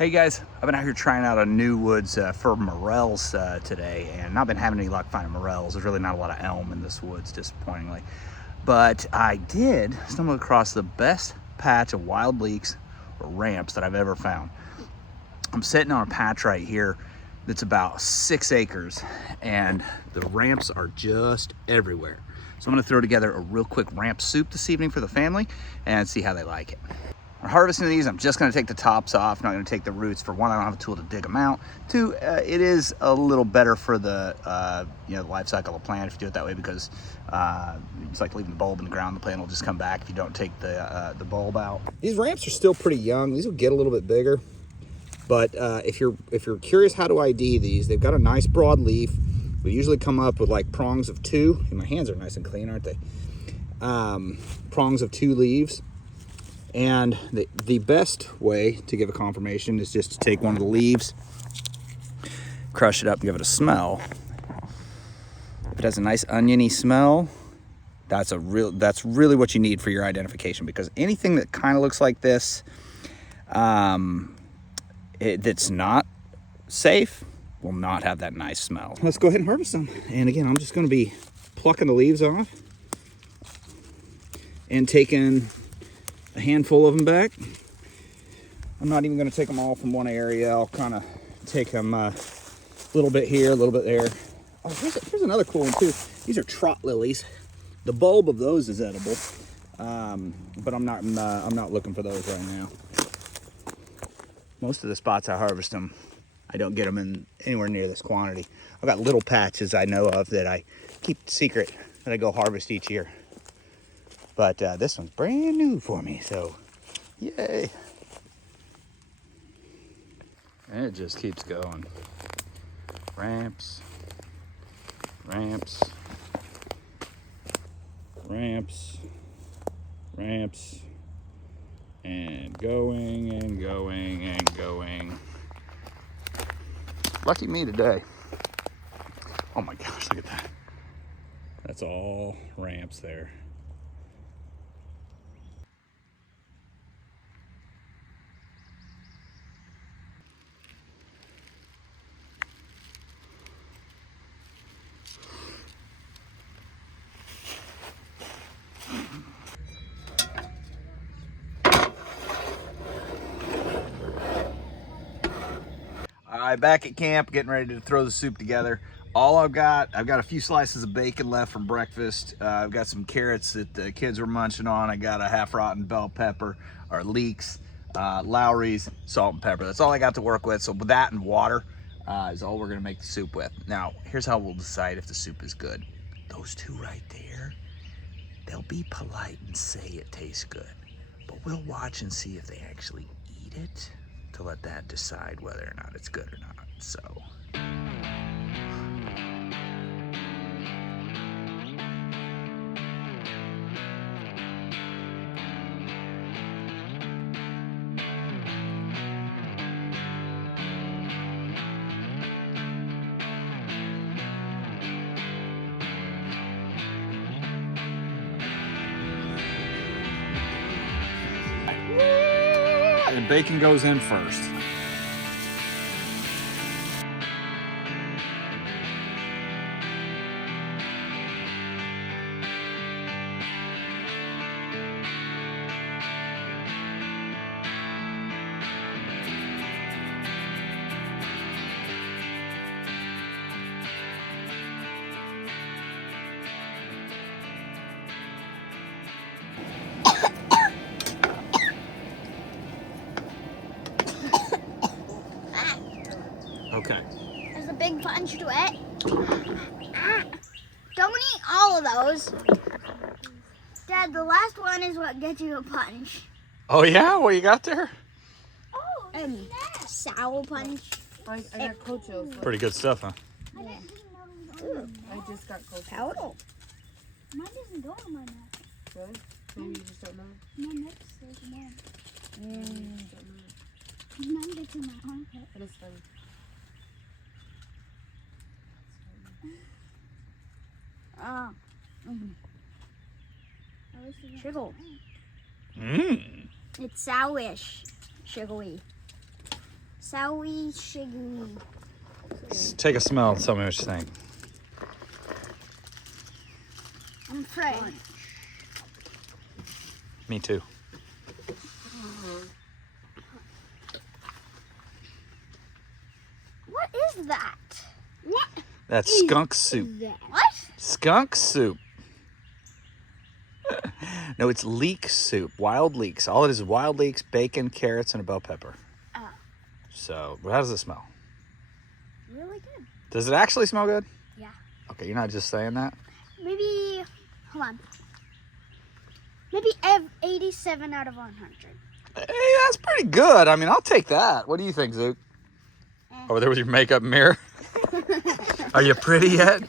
Hey guys, I've been out here trying out a new woods for morels today, and not been having any luck finding morels. There's really not a lot of elm in this woods, disappointingly. But I did stumble across the best patch of wild leeks or ramps that I've ever found. I'm sitting on a patch right here that's about 6 acres, and the ramps are just everywhere. So I'm gonna throw together a real quick ramp soup this evening for the family and see how they like it. When harvesting these, I'm just gonna take the tops off, not gonna take the roots. For one, I don't have a tool to dig them out. Two, it is a little better for the the life cycle of the plant if you do it that way, because it's like leaving the bulb in the ground. The plant will just come back if you don't take the bulb out. These ramps are still pretty young. These will get a little bit bigger, but if you're curious how to ID these, they've got a nice broad leaf. We usually come up with like prongs of 2, and my hands are nice and clean, aren't they? Prongs of 2 leaves. And the best way to give a confirmation is just to take one of the leaves, crush it up, and give it a smell. If it has a nice oniony smell, that's really what you need for your identification, because anything that kind of looks like this, that's not safe, will not have that nice smell. Let's go ahead and harvest them. And again, I'm just going to be plucking the leaves off and taking a handful of them back. I'm not even going to take them all from one area. I'll kind of take them a little bit here, a little bit there. Oh, here's another cool one too. These are trot lilies. The bulb of those is edible, but I'm not looking for those right now. Most of the spots I harvest them, I don't get them in anywhere near this quantity. I've got little patches I know of that I keep secret that I go harvest each year. But this one's brand new for me, so yay. And it just keeps going. Ramps, ramps, ramps, ramps, and going and going and going. Lucky me today. Oh my gosh, look at that. That's all ramps there. All right, back at camp, getting ready to throw the soup together. I've got a few slices of bacon left from breakfast. I've got some carrots that the kids were munching on. I got a half-rotten bell pepper, or leeks, Lowry's, salt and pepper. That's all I got to work with. So with that and water is all we're gonna make the soup with. Now, here's how we'll decide if the soup is good. Those two right there, they'll be polite and say it tastes good, but we'll watch and see if they actually eat it to let that decide whether or not it's good or not. So and bacon goes in first. Okay. There's a big punch to it. Don't eat all of those. Dad, the last one is what gets you a punch. Oh yeah? What you got there? Oh, sour punch. I got coachos. Pretty good stuff, huh? Yeah. I just got coachos. Powder. Mine doesn't go on my neck. Good? Maybe you just don't know. My neck says no. Mine gets in my armpit. That is funny. Sugar. Mmm. It's sourish, sugary. Sowie sugary. Take a smell and tell me what you think. I'm afraid. Me too. What is that? What? That's skunk soup. What? Skunk soup. No, it's leek soup. Wild leeks. All it is wild leeks, bacon, carrots, and a bell pepper. Oh. So, how does it smell? Really good. Does it actually smell good? Yeah. Okay, you're not just saying that? Maybe, hold on. Maybe 87 out of 100. Hey, that's pretty good. I mean, I'll take that. What do you think, Zook? Over there with your makeup mirror? Are you pretty yet?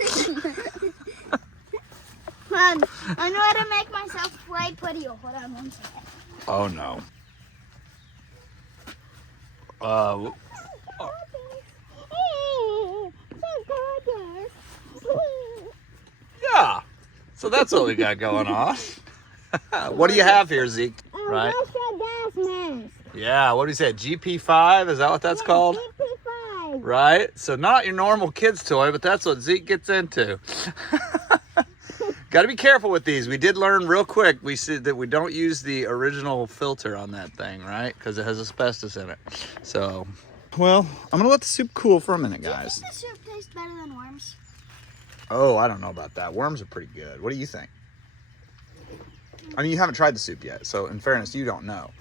Hold on. I know how to make myself way prettier. Hold on one second. Oh, no. Yeah. So that's what we got going on. What do you have here, Zeke? Right? Yeah, what do you say? GP5? Is that what that's called? GP5. Right? So not your normal kid's toy, but that's what Zeke gets into. Got to be careful with these. We did learn real quick. We said that we don't use the original filter on that thing, right? Because it has asbestos in it. So, well, I'm going to let the soup cool for a minute, guys. Do you think the soup tastes better than worms? Oh, I don't know about that. Worms are pretty good. What do you think? I mean, you haven't tried the soup yet, so in fairness, you don't know.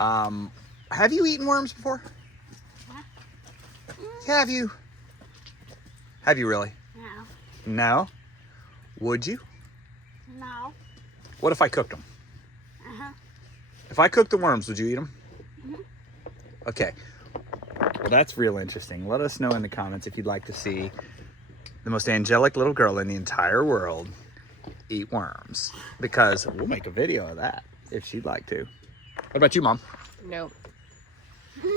Have you eaten worms before? Huh? Have you? Have you really? No. No? Would you? No. What if I cooked them? Uh-huh. If I cooked the worms, would you eat them? Mhm. Okay. Well, that's real interesting. Let us know in the comments if you'd like to see the most angelic little girl in the entire world eat worms. Because we'll make a video of that if she'd like to. What about you, Mom? No.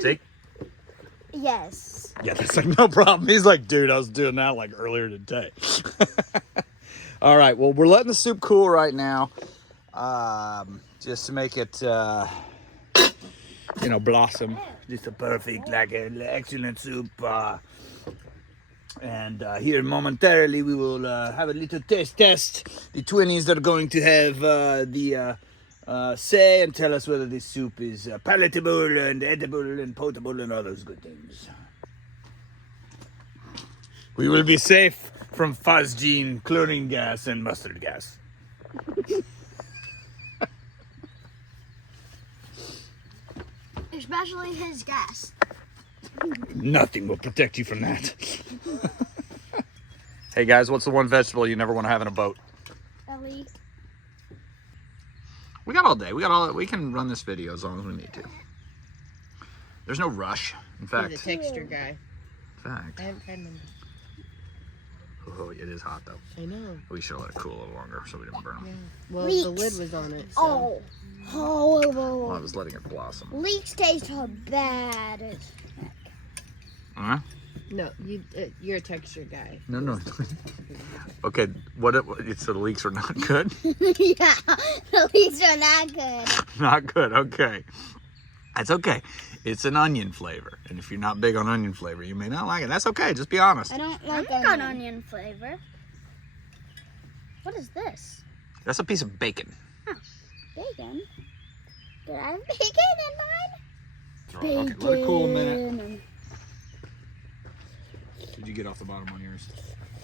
Zeke? Yes. Yeah, that's like no problem. He's like, dude, I was doing that like earlier today. All right, well, we're letting the soup cool right now, just to make it, blossom. Just a perfect, like an excellent soup. And here momentarily we will have a little taste test. The twinnies are going to have the say and tell us whether this soup is palatable and edible and potable and all those good things. We will be safe from phosgene, chlorine gas, and mustard gas. Especially his gas. Nothing will protect you from that. Hey guys, what's the one vegetable you never want to have in a boat? Ellie. We got all day. We can run this video as long as we need to. There's no rush. In fact, He's a texture guy. in fact. I haven't tried them. Oh, it is hot though. I know. We should have let it cool a little longer so we didn't burn them. Yeah. Well, Leeks. the lid was on it. So. Oh. Well, I was letting it blossom. Leeks taste bad as heck. Huh? No, you're a texture guy. No. Okay, so the leeks are not good? Yeah, the leeks are not good. Not good, okay. That's okay. It's an onion flavor. And if you're not big on onion flavor, you may not like it. That's okay, just be honest. I don't like onion flavor. What is this? That's a piece of bacon. Bacon? Did I have bacon in mine? Okay, let it cool a minute. Did you get off the bottom on yours?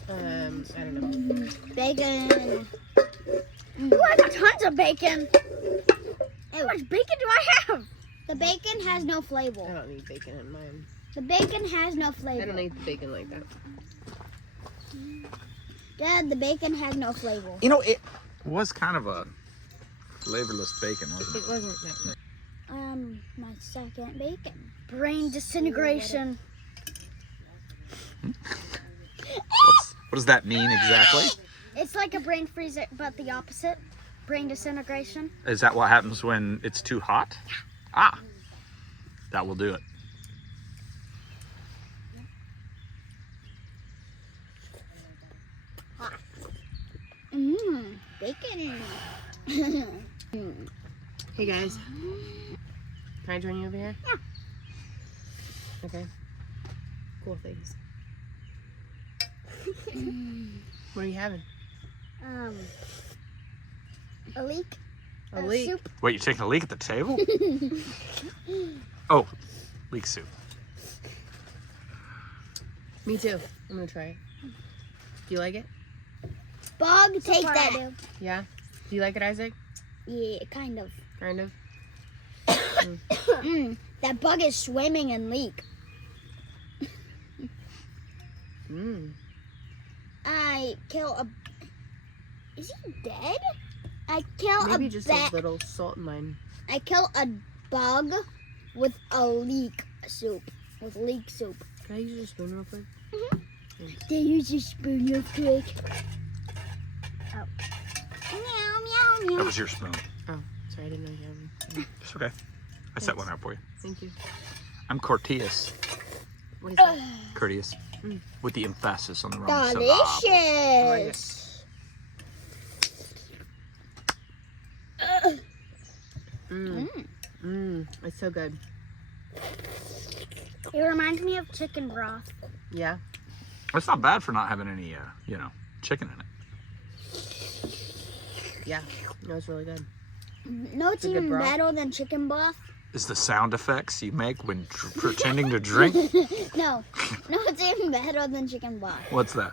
I don't know. Bacon. Ooh, I got tons of bacon. How much bacon do I have? The bacon has no I flavor. don't need bacon in mine. The bacon has no flavor. I don't eat the bacon like that. Dad, the bacon has no flavor. You know, it was kind of a flavorless bacon, wasn't It wasn't that good. My second bacon. Brain disintegration. What does that mean exactly? It's like a brain freeze, but the opposite. Brain disintegration. Is that what happens when it's too hot? Ah, that will do it. Bacon. Hey guys, can I join you over here? Yeah. Okay. Cool things. What are you having? A leek. A leek. Soup. Wait, you're taking a leak at the table? Oh, leek soup. Me too. I'm gonna try it. Do you like it? Bog, take that. Yeah. Do you like it, Isaac? Yeah, kind of. Kind of. That bug is swimming in leek. I kill a. Is he dead? I kill Maybe a just bat. a little salt in mine. I kill a bug with a leek soup. With leek soup. Can I use your spoon real quick? They use a spoon real quick. Oh. Meow, meow, meow. That was your spoon. Oh, sorry, I didn't know you had one. It's okay. I set one out for you. Thank you. I'm courteous. What is that? Courteous. With the emphasis on the wrong Delicious. It's so good. It reminds me of chicken broth. Yeah. It's not bad for not having any, chicken in it. Yeah. No, it's really good. No, it's a good even broth. better than chicken broth. Is the sound effects you make when pretending to drink? No, it's even better than chicken broth. What's that?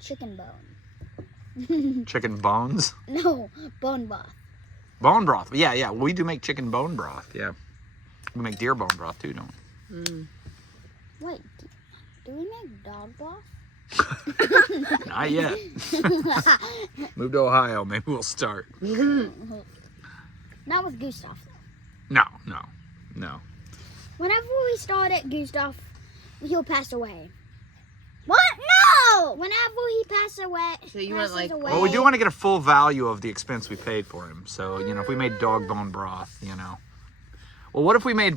Chicken bone. Chicken bones? No, bone broth. Bone broth. Yeah. We do make chicken bone broth. Yeah. We make deer bone broth too, don't we? Wait, do we make dog broth? Not yet. Move to Ohio. Maybe we'll start. Not with Gustav. No. Whenever we start at Gustav, he'll pass away. What? No! Whenever he passes away, So you want, like- away, Well, we do want to get a full value of the expense we paid for him. So, if we made dog bone broth, Well, what if we made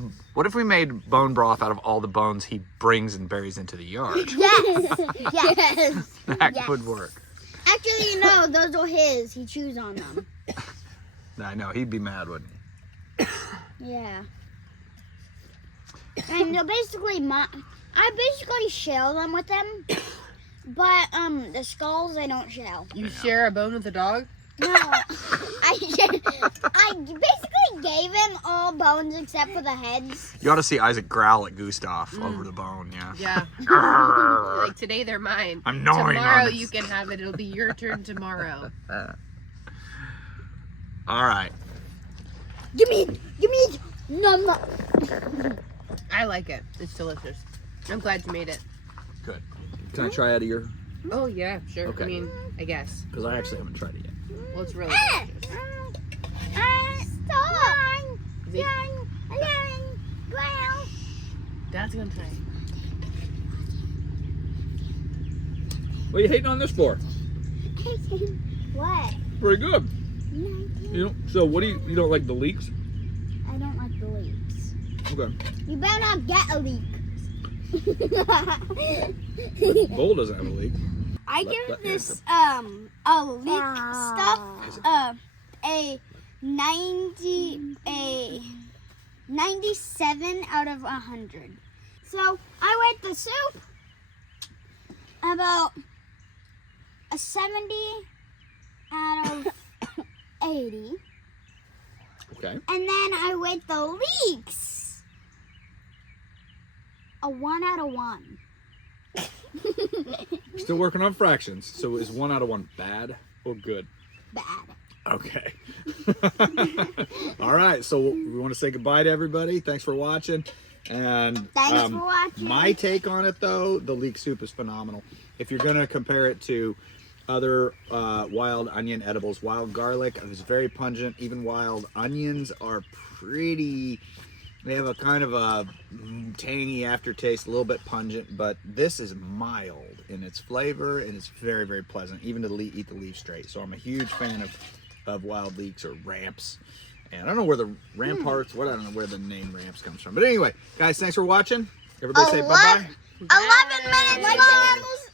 bone broth out of all the bones he brings and buries into the yard? Yes. That Yes. would work. Actually, no, those are his. He chews on them. I know, he'd be mad, wouldn't he? Yeah. And they're basically I basically shell them with them, but the skulls I don't shell. You share a bone with a dog? No, I basically gave him all bones except for the heads. You ought to see Isaac growl at Gustav over the bone, yeah. Yeah. Grrr. Like today they're mine. I'm gnawing Tomorrow on it. you can have it. It'll be your turn tomorrow. All right. Give me it. Nom. I like it. It's delicious. I'm glad you made it. Good. Can I try out of your? Oh yeah, sure. Okay. I mean, I guess. Because I actually haven't tried it yet. Well, it's really delicious. Stop. Is it- Ground. Dad's gonna try. What are you hating on this for? What? Pretty good. So what do you don't like the leeks? I don't like the leeks. Okay. You better not get a leek. Bull doesn't have a leek. I Let give me this a leek stuff a 97 out of 100. So I rate the soup about a 70 out of 80. Okay. And then I rate the leeks a 1 out of 1. Still working on fractions. So is 1 out of 1 bad or good? Bad. Okay. All right. So we want to say goodbye to everybody. Thanks for watching. And Thanks for watching. My take on it, though, the leek soup is phenomenal. If you're going to compare it to other wild onion edibles, wild garlic is very pungent. Even wild onions are pretty. They have a kind of a tangy aftertaste, a little bit pungent, but this is mild in its flavor and it's very, very pleasant, even to eat the leaf straight. So I'm a huge fan of wild leeks or ramps. And I don't know where the ramparts, I don't know where the name ramps comes from. But anyway, guys, thanks for watching. Everybody say bye-bye. 11 minutes.